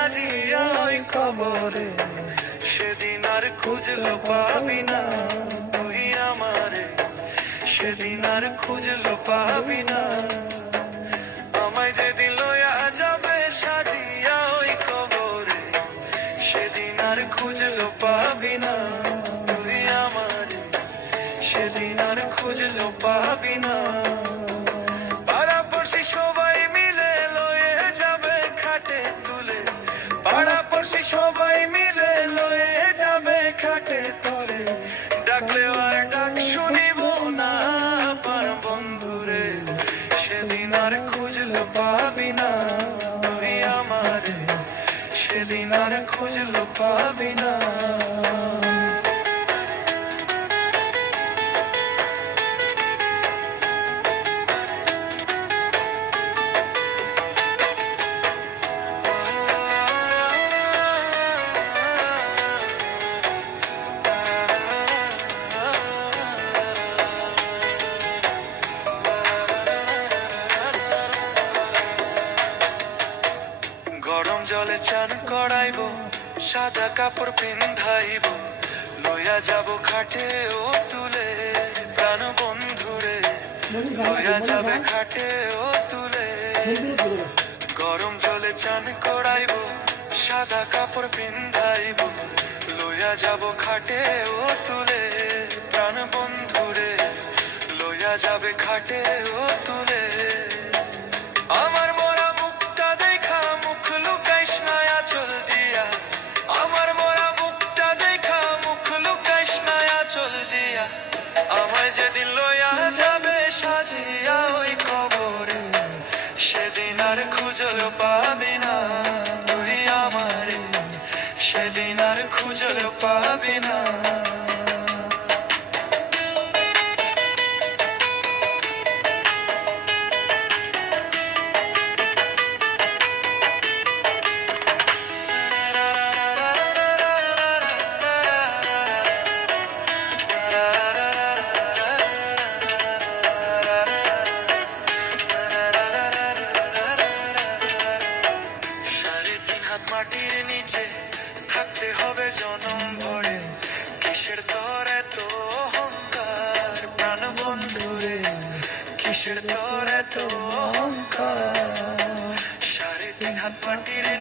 সাজিয়া ওই কবরে, সেদিন আর খুঁজলো পাবি না তুই আমারে, সেদিন আর খুঁজলো পাবি না। আমায় যেদিন লইয়া যাবে সাজিয়া ওই কবরে, সেদিন আর খুঁজলো পাবি না তুই আমারে, সেদিন আর খুঁজলো পাবি না। পাড়াপড়শি সবাই মিলে লয়ে যাবে খাটে তুলে, পাড়াপড়শি সবাই মিলে লয়ে যাবে খাটে তুলে, ডাকলেও আর ডাক শুনিব না পার বন্ধুরে, সেদিন আর খুঁজলো পাবি না তুই আমারে, সেদিন আর খুঁজলো পাবি না। গরম জলে চান করাইব, সাদা কাপড় পিন্ধাইব, লইয়া যাব খাটে ও তুলে প্রাণ বন্ধুরে, লইয়া যাবে খাটে ও তুলে। গরম জলে চান করাইব, সাদা কাপড় পিন্ধাইব, লইয়া যাব খাটে ও তুলে প্রাণ বন্ধুরে, লইয়া যাবে খাটে ও তুলে। আমার মরা মুখটা দেখা মুখ লুকাইস না আঁচল দিয়া, আমার মরা মুখটা দেখা মুখ লুকাইস না আঁচল দিয়া। আমায় যেদিন লইয়া যাবে সাজিয়া ওই কবরে, সেদিন আর খুঁজলো পাবি না তুই আমারে, সেদিন আর খুঁজলো পাবি না। মাটির নিচে থাকতে হবে জনম ভরে, কিসের তোর এত অহংকার প্রাণ বন্ধুরে, কিসের তোর এত অহংকার। 3.5 হাত মাটির